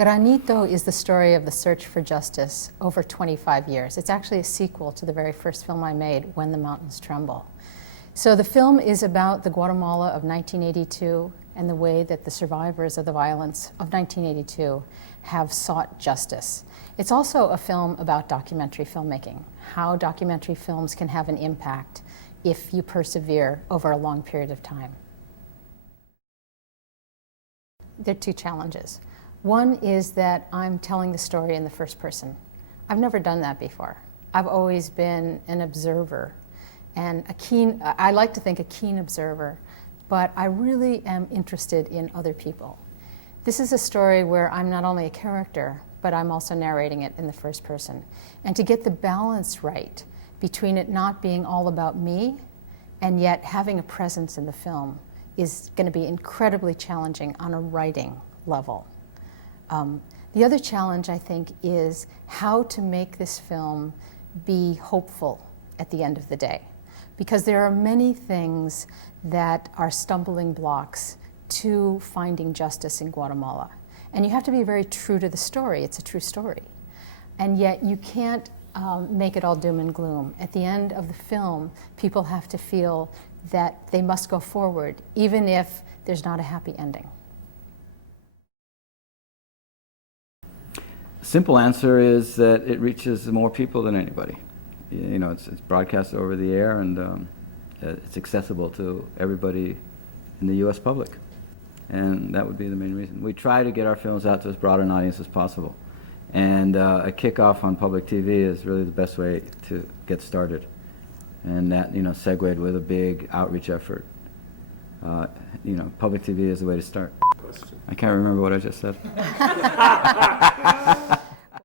Granito is the story of the search for justice over 25 years. It's actually a sequel to the very first film I made, When the Mountains Tremble. So the film is about the Guatemala of 1982 and the way that the survivors of the violence of 1982 have sought justice. It's also a film about documentary filmmaking, how documentary films can have an impact if you persevere over a long period of time. There are two challenges. One is that I'm telling the story in the first person. I've never done that before. I've always been an observer and I like to think a keen observer, but I really am interested in other people. This is a story where I'm not only a character, but I'm also narrating it in the first person. And to get the balance right between it not being all about me and yet having a presence in the film is going to be incredibly challenging on a writing level. The other challenge, I think, is how to make this film be hopeful at the end of the day. Because there are many things that are stumbling blocks to finding justice in Guatemala. And you have to be very true to the story. It's a true story. And yet you can't make it all doom and gloom. At the end of the film, people have to feel that they must go forward, even if there's not a happy ending. Simple answer is that it reaches more people than anybody. You know, it's broadcast over the air, and it's accessible to everybody in the U.S. public. And that would be the main reason. We try to get our films out to as broad an audience as possible. And a kickoff on public TV is really the best way to get started. And that, you know, segued with a big outreach effort. You know, public TV is the way to start. I can't remember what I just said.